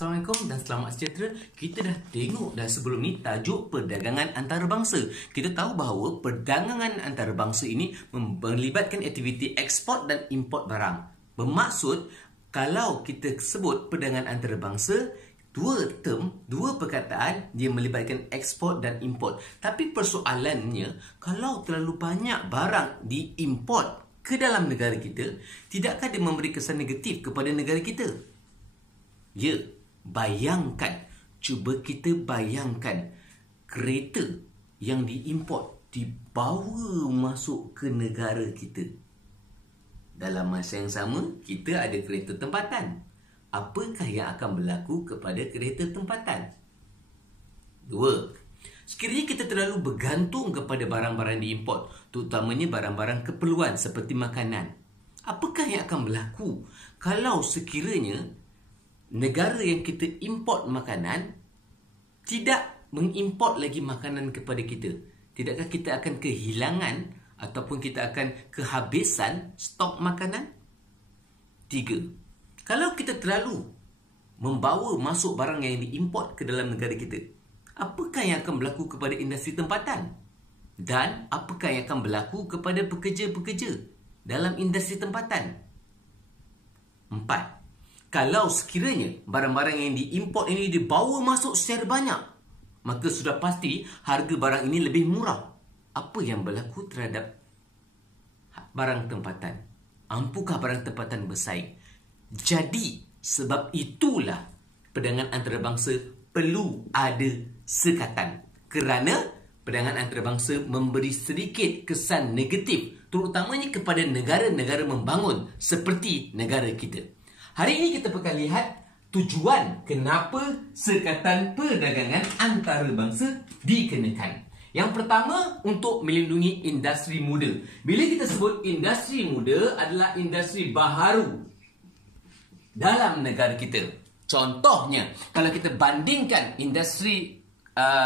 Assalamualaikum dan selamat sejahtera. Kita dah tengok dah sebelum ni tajuk perdagangan antarabangsa. Kita tahu bahawa perdagangan antarabangsa ini melibatkan aktiviti ekspor dan import barang. Bermaksud, kalau kita sebut perdagangan antarabangsa, dua perkataan dia melibatkan ekspor dan import. Tapi persoalannya, kalau terlalu banyak barang diimport ke dalam negara kita, tidakkah dia memberi kesan negatif kepada negara kita? Ya, bayangkan, cuba kita bayangkan kereta yang diimport dibawa masuk ke negara kita. Dalam masa yang sama, kita ada kereta tempatan. Apakah yang akan berlaku kepada kereta tempatan? Dua, sekiranya kita terlalu bergantung kepada barang-barang diimport, terutamanya barang-barang keperluan seperti makanan, apakah yang akan berlaku kalau sekiranya negara yang kita import makanan tidak mengimport lagi makanan kepada kita? Tidakkah kita akan kehilangan ataupun kita akan kehabisan stok makanan? Tiga, kalau kita terlalu membawa masuk barang yang diimport ke dalam negara kita, apakah yang akan berlaku kepada industri tempatan? Dan apakah yang akan berlaku kepada pekerja-pekerja dalam industri tempatan? Empat, kalau sekiranya barang-barang yang diimport ini dibawa masuk secara banyak, maka sudah pasti harga barang ini lebih murah. Apa yang berlaku terhadap barang tempatan? Ampukah barang tempatan bersaing? Jadi, sebab itulah perdagangan antarabangsa perlu ada sekatan. Kerana perdagangan antarabangsa memberi sedikit kesan negatif, terutamanya kepada negara-negara membangun seperti negara kita. Hari ini kita akan lihat tujuan kenapa sekatan perdagangan antarabangsa dikenakan. Yang pertama, untuk melindungi industri muda. Bila kita sebut industri muda adalah industri baharu dalam negara kita. Contohnya, kalau kita bandingkan industri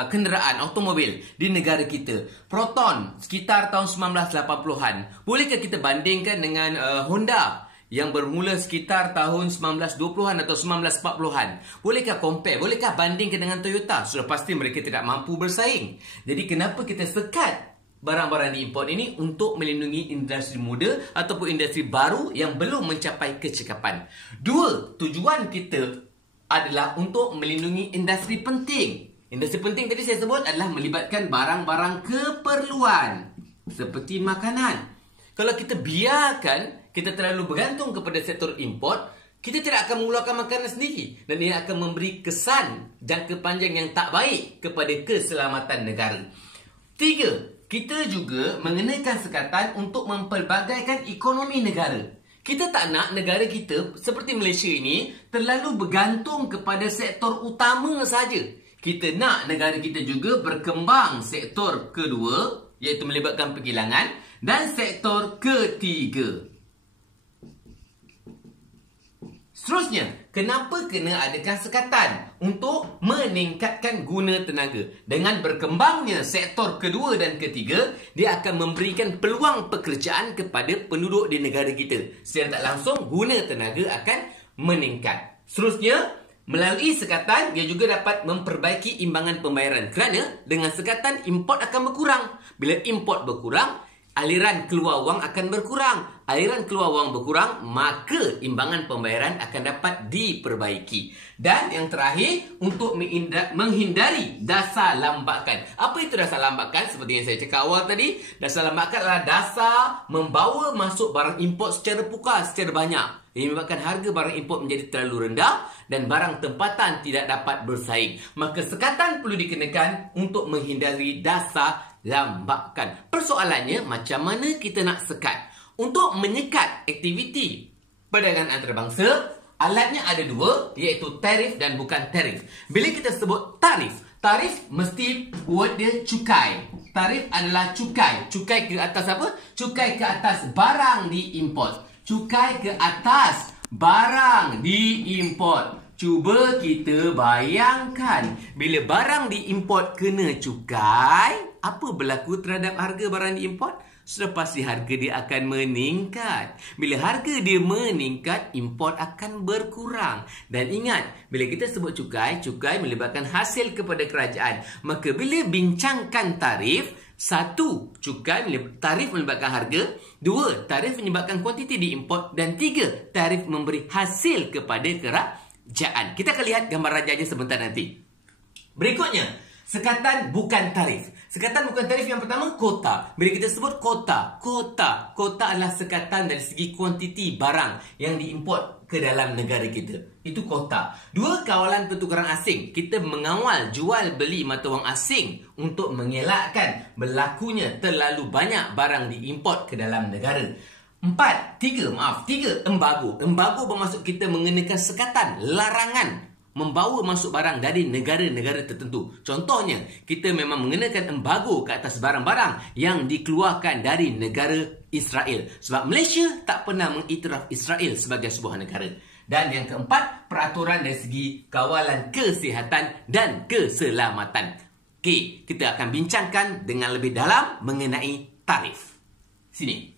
kenderaan automobil di negara kita, Proton sekitar tahun 1980-an. Bolehkah kita bandingkan dengan Honda yang bermula sekitar tahun 1920-an atau 1940-an? Bolehkah compare? Bolehkah bandingkan dengan Toyota? Sudah pasti mereka tidak mampu bersaing. Jadi kenapa kita sekat barang-barang diimport ini? Untuk melindungi industri muda ataupun industri baru yang belum mencapai kecekapan. Dua, tujuan kita adalah untuk melindungi industri penting. Industri penting tadi saya sebut adalah melibatkan barang-barang keperluan seperti makanan. Kalau kita biarkan kita terlalu bergantung kepada sektor import, kita tidak akan mengeluarkan makanan sendiri. Dan ia akan memberi kesan jangka panjang yang tak baik kepada keselamatan negara. Tiga, kita juga mengenakan sekatan untuk mempelbagaikan ekonomi negara. Kita tak nak negara kita seperti Malaysia ini terlalu bergantung kepada sektor utama saja. Kita nak negara kita juga berkembang sektor kedua, iaitu melibatkan perkilangan, dan sektor ketiga. Seterusnya, kenapa kena adakan sekatan? Untuk meningkatkan guna tenaga. Dengan berkembangnya sektor kedua dan ketiga, dia akan memberikan peluang pekerjaan kepada penduduk di negara kita. Secara tak langsung, guna tenaga akan meningkat. Seterusnya, melalui sekatan, dia juga dapat memperbaiki imbangan pembayaran. Kerana dengan sekatan, import akan berkurang. Bila import berkurang, aliran keluar wang akan berkurang. Aliran keluar wang berkurang, maka imbangan pembayaran akan dapat diperbaiki. Dan yang terakhir, untuk menghindari dasar lambakan. Apa itu dasar lambakan? Seperti yang saya cakap awal tadi, dasar lambakan adalah dasar membawa masuk barang import secara pukal, secara banyak. Ini menyebabkan harga barang import menjadi terlalu rendah dan barang tempatan tidak dapat bersaing. Maka sekatan perlu dikenakan untuk menghindari dasar lambakan. Persoalannya, macam mana kita nak sekat? Untuk menyekat aktiviti perdagangan antarabangsa, alatnya ada dua, iaitu tarif dan bukan tarif. Bila kita sebut tarif, tarif mesti word dia cukai. Tarif adalah cukai. Cukai ke atas apa? Cukai ke atas barang diimport. Cukai ke atas barang diimport. Cuba kita bayangkan, bila barang diimport kena cukai, apa berlaku terhadap harga barang diimport? sudah pasti harga dia akan meningkat. Bila harga dia meningkat, import akan berkurang. Dan ingat, bila kita sebut cukai, cukai melibatkan hasil kepada kerajaan. Maka bila bincangkan tarif, satu, cukai tarif melibatkan harga. Dua, tarif menyebabkan kuantiti diimport. Dan tiga, tarif memberi hasil kepada kerajaan. Kita akan lihat gambar rajanya sebentar nanti. Berikutnya, sekatan bukan tarif. Sekatan bukan tarif yang pertama, kota. Bila kita sebut kota adalah sekatan dari segi kuantiti barang yang diimport ke dalam negara kita. Itu kota. Dua, kawalan pertukaran asing. Kita mengawal jual beli mata wang asing untuk mengelakkan berlakunya terlalu banyak barang diimport ke dalam negara. Tiga, embargo. Embargo bermaksud kita mengenakan sekatan, larangan membawa masuk barang dari negara-negara tertentu. Contohnya, kita memang mengenakan embargo ke atas barang-barang yang dikeluarkan dari negara Israel. Sebab Malaysia tak pernah mengiktiraf Israel sebagai sebuah negara. Dan yang keempat, peraturan dari segi kawalan kesihatan dan keselamatan. Okey, kita akan bincangkan dengan lebih dalam mengenai tarif. Sini.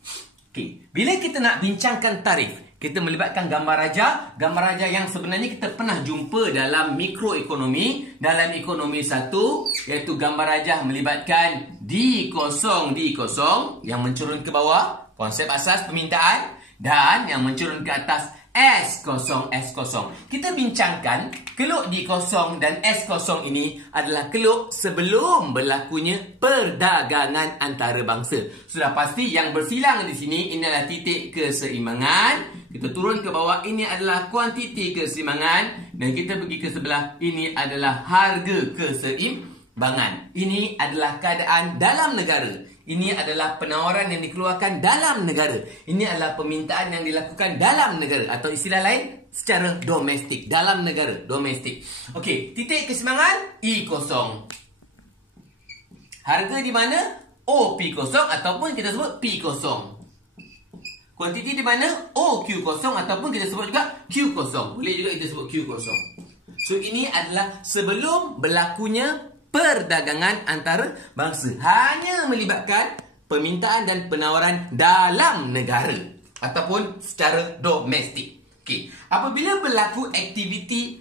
Okey, bila kita nak bincangkan tarif, kita melibatkan gambar raja. Gambar raja yang sebenarnya kita pernah jumpa dalam mikroekonomi. Dalam ekonomi 1, iaitu gambar raja melibatkan D kosong yang mencurun ke bawah, konsep asas permintaan, dan yang mencurun ke atas S kosong. Kita bincangkan keluk D kosong dan S kosong ini adalah keluk sebelum berlakunya perdagangan antarabangsa. Sudah pasti yang bersilang di sini ini adalah titik keseimbangan. Kita turun ke bawah, ini adalah kuantiti keseimbangan. Dan kita pergi ke sebelah, ini adalah harga keseimbangan. Ini adalah keadaan dalam negara. Ini adalah penawaran yang dikeluarkan dalam negara. Ini adalah permintaan yang dilakukan dalam negara. Atau istilah lain, secara domestik. Dalam negara, domestik. Okey, titik keseimbangan, I kosong. Harga di mana? OP kosong ataupun kita sebut P kosong. Kuantiti di mana? OQ kosong ataupun kita sebut juga Q kosong. Boleh juga kita sebut Q kosong. So, ini adalah sebelum berlakunya perdagangan antarabangsa. Hanya melibatkan permintaan dan penawaran dalam negara ataupun secara domestik. Okey, apabila berlaku aktiviti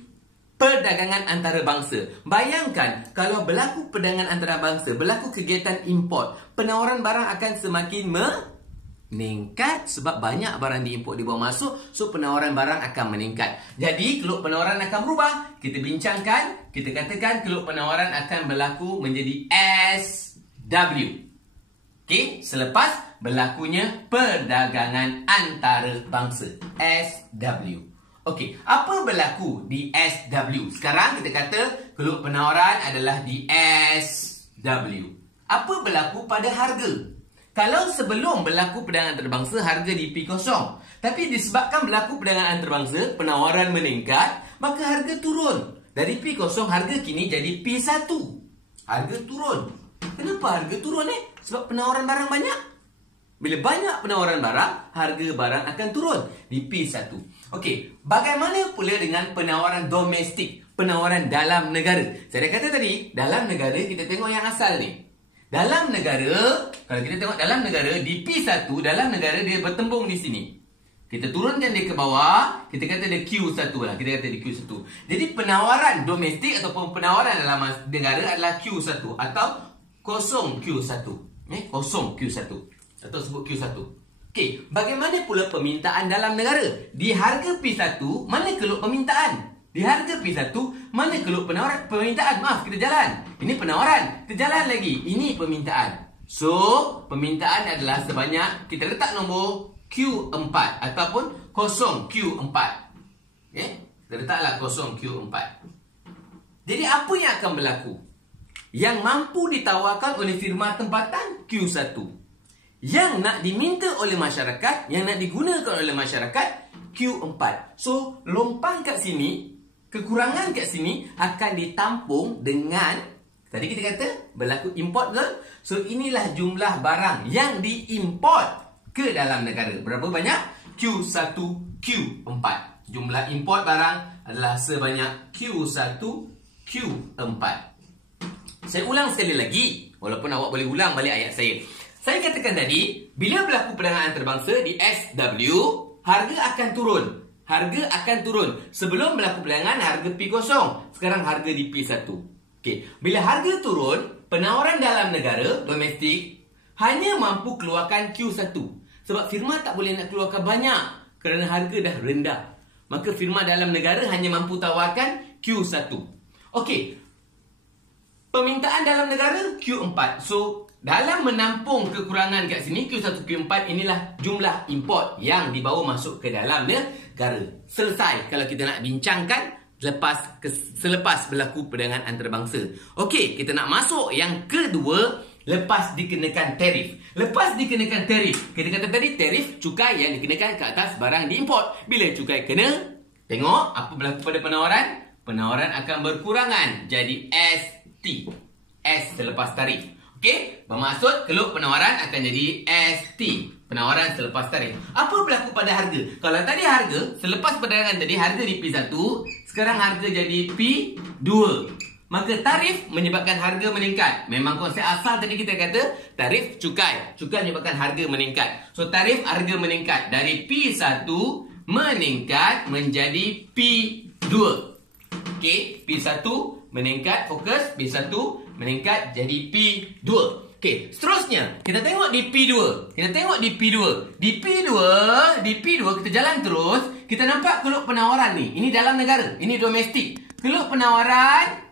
perdagangan antarabangsa, bayangkan kalau berlaku perdagangan antarabangsa, berlaku kegiatan import, penawaran barang akan semakin meningkat sebab banyak barang diimport dibawa masuk, so penawaran barang akan meningkat. Jadi keluk penawaran akan berubah. Kita bincangkan, kita katakan keluk penawaran akan berlaku menjadi SW. Okey, selepas berlakunya perdagangan antarabangsa, SW. Okey, apa berlaku di SW? Sekarang kita kata keluk penawaran adalah di SW. Apa berlaku pada harga? Kalau sebelum berlaku perdagangan antarabangsa, harga di P0. Tapi disebabkan berlaku perdagangan antarabangsa, penawaran meningkat, maka harga turun. Dari P0, harga kini jadi P1. Harga turun. Kenapa harga turun Sebab penawaran barang banyak. Bila banyak penawaran barang, harga barang akan turun di P1. Okey, bagaimana pula dengan penawaran domestik? Penawaran dalam negara. Saya dah kata tadi, dalam negara kita tengok yang asal ni. Dalam negara, kalau kita tengok dalam negara, di P1, dalam negara dia bertembung di sini. Kita turunkan dia ke bawah, kita kata dia Q1 lah. Kita kata dia Q1. Jadi penawaran domestik ataupun penawaran dalam negara adalah Q1 atau kosong Q1. Kosong Q1. Atau sebut Q1. Okey, bagaimana pula permintaan dalam negara? Di harga P1, mana keluk permintaan? Di harga P1, mana keluk penawaran? Permintaan, maaf, kita jalan. Ini penawaran, kita jalan lagi. Ini permintaan. So, permintaan adalah sebanyak, kita letak nombor Q4 ataupun kosong Q4. Kita letaklah kosong Q4. Jadi, apa yang akan berlaku? Yang mampu ditawarkan oleh firma tempatan, Q1. Yang nak diminta oleh masyarakat, yang nak digunakan oleh masyarakat, Q4. So, lompang kat sini, kekurangan kat sini akan ditampung dengan, tadi kita kata berlaku import ke? So inilah jumlah barang yang diimport ke dalam negara. Berapa banyak? Q1, Q4. Jumlah import barang adalah sebanyak Q1, Q4. Saya ulang sekali lagi, walaupun awak boleh ulang balik ayat saya. Saya katakan tadi, bila berlaku perdagangan antarabangsa di SW, harga akan turun. Harga akan turun. Sebelum berlaku perdagangan, harga P0. Sekarang harga di P1. Okey, bila harga turun, penawaran dalam negara, domestik, hanya mampu keluarkan Q1. Sebab firma tak boleh nak keluarkan banyak kerana harga dah rendah. Maka firma dalam negara hanya mampu tawarkan Q1. Okey, permintaan dalam negara Q4. So, dalam menampung kekurangan kat sini, Q1, Q4 inilah jumlah import yang dibawa masuk ke dalam negara. Selesai kalau kita nak bincangkan selepas berlaku perdagangan antarabangsa. Okey, kita nak masuk yang kedua, lepas dikenakan tarif. Lepas dikenakan tarif, kita kata tadi tarif cukai yang dikenakan ke atas barang diimport. Bila cukai kena, tengok apa berlaku pada penawaran. Penawaran akan berkurangan jadi ST. S selepas tarif. Okey, bermaksud keluk penawaran akan jadi ST, penawaran selepas tarif. Apa berlaku pada harga? Kalau tadi harga selepas perdagangan tadi harga di P1, sekarang harga jadi P2. Maka tarif menyebabkan harga meningkat. Memang konsep asal tadi kita kata tarif cukai. Cukai menyebabkan harga meningkat. So tarif harga meningkat dari P1 meningkat menjadi P2. Okey, P1 meningkat, fokus, P1 meningkat jadi P2. Okey, seterusnya kita tengok di P2. Kita tengok di P2. Di P2 kita jalan terus, kita nampak keluk penawaran ni. Ini dalam negara, ini domestik. Keluk penawaran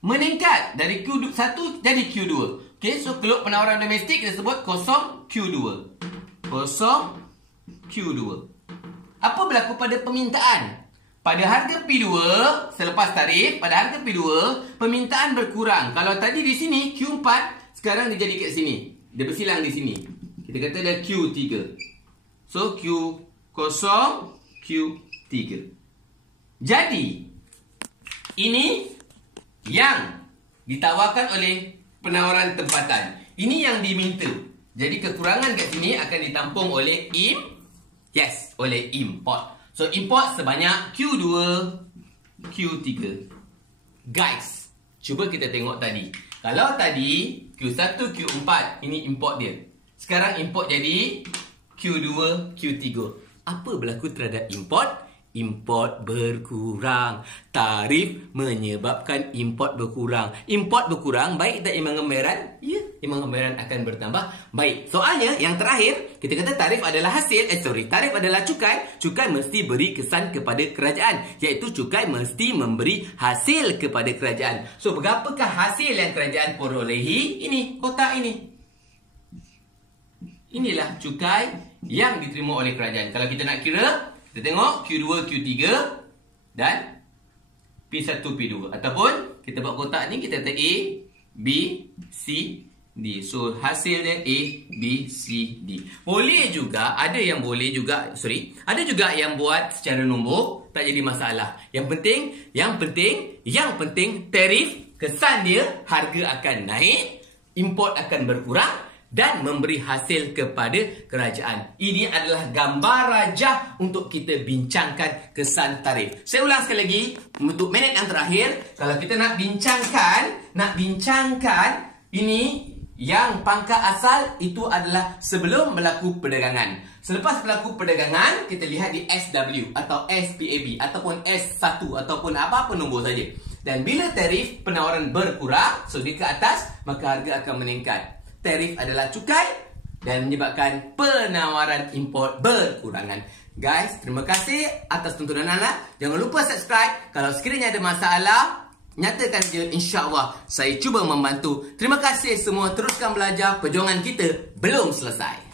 meningkat dari Q1 jadi Q2. Okey, so keluk penawaran domestik kita sebut kosong Q2. Kosong Q2. Apa berlaku pada permintaan? Pada harga P2, selepas tarif, pada harga P2, permintaan berkurang. Kalau tadi di sini, Q4, sekarang dia jadi kat sini. Dia bersilang di sini. Kita kata dia Q3. So, Q0, Q3. Jadi, ini yang ditawarkan oleh penawaran tempatan. Ini yang diminta. Jadi, kekurangan kat sini akan ditampung oleh oleh import. So, import sebanyak Q2, Q3. Guys, cuba kita tengok tadi. Kalau tadi Q1, Q4, ini import dia. Sekarang import jadi Q2, Q3. Apa berlaku terhadap import? Import berkurang. Tarif menyebabkan import berkurang. Import berkurang, baik tak imbang gambaran? Ya, imbang gambaran akan bertambah baik. Soalnya, yang terakhir, kita kata tarif adalah hasil. Tarif adalah cukai. Cukai mesti beri kesan kepada kerajaan. Iaitu cukai mesti memberi hasil kepada kerajaan. So, berapakah hasil yang kerajaan perolehi? Ini, kotak ini. Inilah cukai yang diterima oleh kerajaan. Kalau kita nak kira, kita tengok Q2, Q3 dan P1, P2. Ataupun kita buat kotak ni, kita kata A, B, C, D. So, hasilnya A, B, C, D. Boleh juga, ada yang buat secara nombor, tak jadi masalah. Yang penting tarif, kesan dia, harga akan naik, import akan berkurang dan memberi hasil kepada kerajaan. Ini adalah gambar rajah untuk kita bincangkan kesan tarif. Saya ulang sekali lagi untuk minit yang terakhir. Kalau kita nak bincangkan ini yang pangkat asal itu adalah sebelum berlaku perdagangan. Selepas berlaku perdagangan, kita lihat di SW atau SPAB ataupun S1 ataupun apa-apa nombor saja. Dan bila tarif penawaran berkurang, so dia ke atas, maka harga akan meningkat. Tarif adalah cukai dan menyebabkan penawaran import berkurangan. Guys, terima kasih atas tontonan anda. Jangan lupa subscribe. Kalau sekiranya ada masalah, nyatakan je, insya-Allah saya cuba membantu. Terima kasih semua, teruskan belajar, perjuangan kita belum selesai.